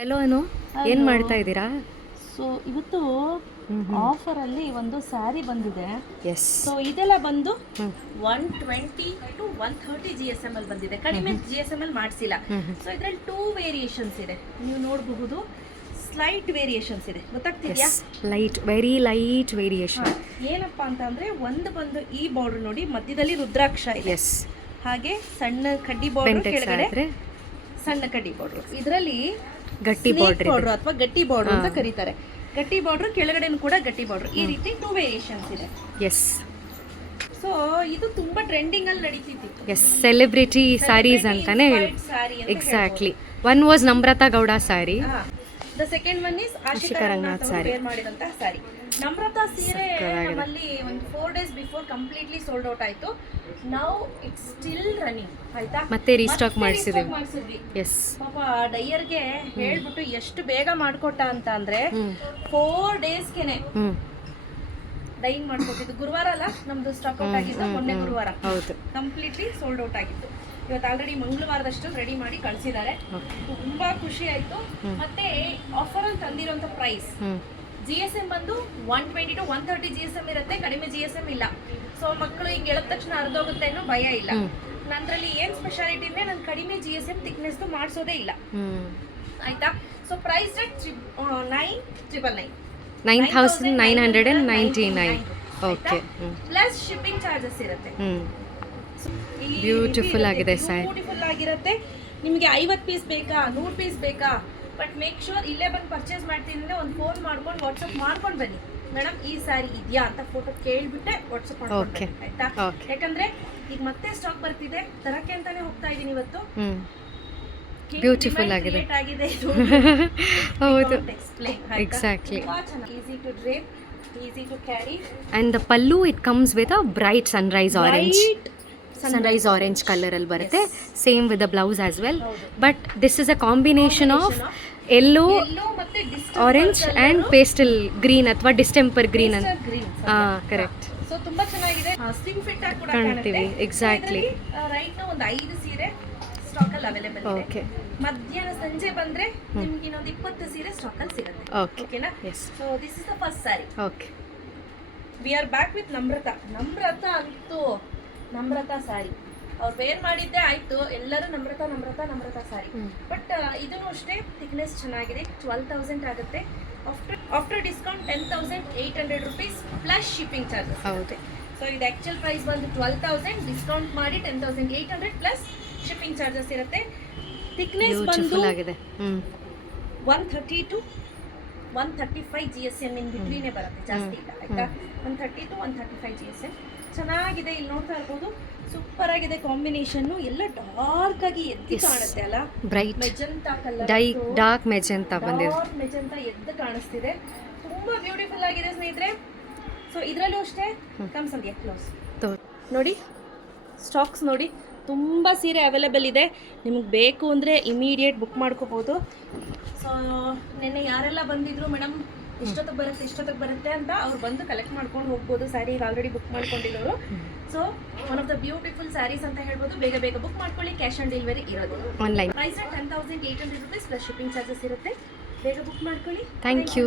Hello ಅನು, ಏನು ಮಾಡ್ತಾ ಇದ್ದೀರಾ? ಸೊ ಇವತ್ತು ಆಫರಲ್ಲಿ ಒಂದು ಸ್ಯಾರಿ ಬಂದಿದೆ. ಎಸ್. ಸೊ ಇದೆಲ್ಲ ಬಂದು 120 to 130 GSM ಅಲ್ಲಿ ಬಂದಿದೆ. ಕಡಿಮೆ GSM ಅಲ್ಲಿ ಮಾಡಿಸಿಲ್ಲ. ಸೊ ಇದರಲ್ಲಿ 2 ವೇರಿಯೇಷನ್ಸ್ ಇದೆ, ನೀವು ನೋಡಬಹುದು. ಸ್ಲೈಟ್ ವೇರಿಯೇಷನ್ಸ್ ಇದೆ, ಗೊತ್ತಾಗ್ತಿದ್ಯಾ? Light, very light variation. ಏನಪ್ಪಾ ಅಂತಂದ್ರೆ ಒಂದು ಬಂದು ಈ ಬಾರ್ಡರ್ ನೋಡಿ, ಮಧ್ಯದಲ್ಲಿ ರುದ್ರಾಕ್ಷ ಇದೆ. ಎಸ್. ಹಾಗೆ ಸಣ್ಣ ಕಡ್ಡಿ ಬಾರ್ಡರ್, ಕೆಳಗಡೆ ಸಣ್ಣ ಕಡ್ಡಿ ಬಾರ್ಡರ್. ಇದರಲ್ಲಿ ಗಟ್ಟಿ ಬಾರ್ಡರ್ ಅಥವಾ ಗಟ್ಟಿ ಬಾರ್ಡರ್ ಅಂತ ಕರೀತಾರೆ. ಗಟ್ಟಿ ಬಾರ್ಡರ್, ಕೆಳಗಡೆನೂ ಕೂಡ ಗಟ್ಟಿ ಬಾರ್ಡರ್. ಈ ರೀತಿ 2 ವೇರಿಯೇಷನ್ಸ್ ಇದೆ. ಎಸ್. ಸೊ ಇದು ತುಂಬಾ ಟ್ರೆಂಡಿಂಗ್ ಅಲ್ಲಿ ನಡೀತಿತ್ತು. ಎಸ್, ಸೆಲೆಬ್ರಿಟಿ ಸ್ಯಾರೀಸ್ ಅಂತಾನೆ ಹೇಳಿ. Exactly. One was Namrata Gowda saree. The second one is Ashika Ranganath ಅವರು ವೇರ್ ಮಾಡಿದಂತ ಸ್ಯಾರಿ. ನಮ್ರತಾ ಸೀರೆ ನಮ್ಮಲ್ಲಿ ಒಂದು 4 days before completely sold out ಆಯ್ತು. Now it's still running. ಆಯ್ತಾ? ಮತ್ತೆ ರೀಸ್ಟಾಕ್ ಮಾಡಿಸಿದ್ವಿ. ಎಸ್. ಪಾಪ ಡೈಯರ್ಗೆ ಹೇಳ್ಬಿಟ್ಟು ಎಷ್ಟು ಬೇಗ ಮಾಡ್ಕೊಟ್ಟ ಅಂತ ಅಂದ್ರೆ 4 daysಗೆನೆ ಡೈಯಿಂಗ್ ಮಾಡ್ಕೊಟ್ಟಿದ್ದು. ಗುರುವಾರ ಅಲ್ಲ ನಮ್ದು ಸ್ಟಾಕ್ ಔಟ್ ಆಗಿದ್ದು, ಮೊನ್ನೆ ಗುರುವಾರ ಕಂಪ್ಲೀಟ್ಲಿ ಸೋಲ್ಡ್ ಔಟ್ ಆಗಿತ್ತು. ಇವತ್ತು ಆಲ್ರೆಡಿ ಮಂಗಳವಾರದಷ್ಟು ರೆಡಿ ಮಾಡಿ ಕಳಿಸಿದ್ದಾರೆ. ತುಂಬಾ ಖುಷಿ ಆಯ್ತು. ಮತ್ತೆ ಆಫರ್ ಅಲ್ಲಿ ತಂದಿರುವಂತ ಪ್ರೈಸ್ GSM ಬಂದು 120 to 130 GSM ಇರುತ್ತೆ, ಕಡಿಮೆ GSM ಇಲ್ಲ. ಸೊ ಮಕ್ಕಳು ಹಿಂಗೆ ಹೇಳಿದ ತಕ್ಷಣ ಅರ್ಧೋಗುತ್ತೆ ಅನ್ನೋ ಭಯ ಇಲ್ಲ. ನಂದ್ರಲ್ಲಿ ಏನ್ ಸ್ಪೆಷಾಲಿಟಿ ಅಂದ್ರೆ ನಾನು ಕಡಿಮೆ GSM ಥಿಕ್ನೆಸ್ ಮಾಡಿಸೋದೇ ಇಲ್ಲ. ಆಯ್ತಾ? So price 9,999. Okay. Plus shipping charges ಇರುತ್ತೆ. ಬ್ಯೂಟಿಫುಲ್ ಆಗಿದೆ ಸರ್. ಬ್ಯೂಟಿಫುಲ್ ಆಗಿರುತ್ತೆ. ನಿಮಗೆ 50 ಪೀಸ್ ಬೇಕಾ, 100 ಪೀಸ್ ಬೇಕಾ, ಬಟ್ ಮೇಕ್ ಶೋರ್ ಇಲ್ಲೇ ಬಂದು ಪರ್ಚೇಸ್ ಮಾಡ್ತೀನಿ ಅಂದ್ರೆ ಒಂದು ಫೋನ್ ಮಾಡ್ಕೊಂಡು ವಾಟ್ಸಪ್ ಮಾಡ್ಕೊಂಡು ಬನ್ನಿ. ಮೇಡಮ್ ಈ ಸ್ಯಾರಿ ಇದೆಯಾ ಅಂತ ಫೋಟೋ ಕೇಳ್ಬಿಟ್ಟೆ ವಾಟ್ಸಪ್ ಮಾಡ್ಕೊಂಡು, ಆಯ್ತಾ? ಯಾಕಂದ್ರೆ ಈಗ ಮತ್ತೆ ಸ್ಟಾಕ್ ಬರ್ತಿದೆ, ತರಕ್ಕೆ ಅಂತಾನೆ ಹೋಗ್ತಾ ಇದೀನಿ ಇವತ್ತು. ಬ್ಯೂಟಿಫುಲ್ ಆಗಿದೆ. ಹೌದು, exactly. Easy to drape, easy to carry. And the pallu it comes with a bright sunrise orange colour ಅಲ್ಲಿ ಬರುತ್ತೆ. Same with the blouse as well. But this is a combination of yellow, orange and pastel green ಅಥವಾ distemper green ಅಂತ. Correct. So ತುಂಬಾ ಚೆನ್ನಾಗಿದೆ. Slim fit ಆಗಿ ಕೂಡ ಕಾಣ್ತೀವಿ. Exactly. Right ನಾ ಒಂದು 5 ಸೀರೆ ಸ್ಟಾಕ್ ಅಲ್ಲಿ ಅವೈಲೇಬಲ್ ಇದೆ. ಓಕೆ. ಮಧ್ಯಾಹ್ನ ಸಂಜೆ ಬಂದ್ರೆ ನಿಮಗೆ ಇನ್ನೊಂದು 20 ಸೀರೆ ಸ್ಟಾಕ್ ಅಲ್ಲಿ ಸಿಗುತ್ತೆ. ಓಕೆನಾ? So this is the first saree. Okay. We are back with Namrata. Namrata saree ಅವ್ರು ವೇರ್ ಮಾಡಿದ್ದೆ ಆಯ್ತು, ಎಲ್ಲರೂ ನಮ್ರತಾ ಸ್ಯಾರಿ. ಬಟ್ ಇದನ್ನು ಅಷ್ಟೇ ಥಿಕ್ನೆಸ್ ಚೆನ್ನಾಗಿದೆ. 12,000 ಆಗುತ್ತೆ. After discount 10,800 rupees plus shipping charges. ಹೌದು. ಸೊ ಇದು ಆಕ್ಚುಲ್ ಪ್ರೈಸ್ ಬಂದು 12,000, ಡಿಸ್ಕೌಂಟ್ ಮಾಡಿ 10,800 ಪ್ಲಸ್ ಶಿಪ್ಪಿಂಗ್ ಚಾರ್ಜಸ್ ಇರುತ್ತೆ. ಥಿಕ್ನೆಸ್ ಬಂದು 130 to 135 GSM ಇನ್ ಬಿಟ್ವೀನೇ ಬರುತ್ತೆ, ಜಾಸ್ತಿ ಇಲ್ಲ. ಆಯ್ತಾ? 130 to 135 GSM ಚೆನ್ನಾಗಿದೆ. ಇಲ್ಲಿ ನೋಡ್ತಾ ಇರ್ಬೋದು, ಸೂಪರ್ ಆಗಿದೆ ಕಾಂಬಿನೇಷನ್. ಎಲ್ಲ ಡಾರ್ಕ್ ಆಗಿ ಎದ್ದು ಕಾಣುತ್ತೆ ಅಲ್ಲ, bright magenta colour, dark magenta ಬಂದಿದೆ. ಡಾರ್ಕ್ ಮೆಜೆಂಟಾ ಎದ್ದು ಕಾಣಿಸ್ತಿದೆ. ತುಂಬಾ ಬ್ಯೂಟಿಫುಲ್ ಆಗಿದೆ ಸ್ನೇಹಿತರೆ. ಸೊ ಇದರಲ್ಲೂ ಅಷ್ಟೇ ಕಮ್ ಸಂಧ್ಯಾ ಕ್ಲೋಸ್ ನೋಡಿ, ಸ್ಟಾಕ್ಸ್ ನೋಡಿ, ತುಂಬ ಸೀರೆ ಅವೈಲೇಬಲ್ ಇದೆ. ನಿಮಗೆ ಬೇಕು ಅಂದರೆ ಇಮಿಡಿಯೇಟ್ ಬುಕ್ ಮಾಡ್ಕೋಬೋದು. ಸೊ ನಿನ್ನೆ ಯಾರೆಲ್ಲ ಬಂದಿದ್ರು ಮೇಡಮ್ ಇಷ್ಟೊತ್ತಿಗೆ ಬರುತ್ತೆ ಅಂತ, ಅವ್ರು ಬಂದು ಕಲೆಕ್ಟ್ ಮಾಡ್ಕೊಂಡು ಹೋಗ್ಬೋದು. ಸ್ಯಾರಿ ಈಗ ಆಲ್ರೆಡಿ ಬುಕ್ ಮಾಡ್ಕೊಂಡಿರೋರು. So one of the beautiful saris ಅಂತ ಹೇಳ್ಬೋದು. ಬೇಗ ಬುಕ್ ಮಾಡ್ಕೊಳ್ಳಿ. ಕ್ಯಾಶ್ ಆನ್ ಡೆಲಿವರಿ ಇರೋದು. Online price 10,800 rupees plus shipping charges ಇರುತ್ತೆ. ಬೇಗ ಬುಕ್ ಮಾಡ್ಕೊಳ್ಳಿ. Thank you.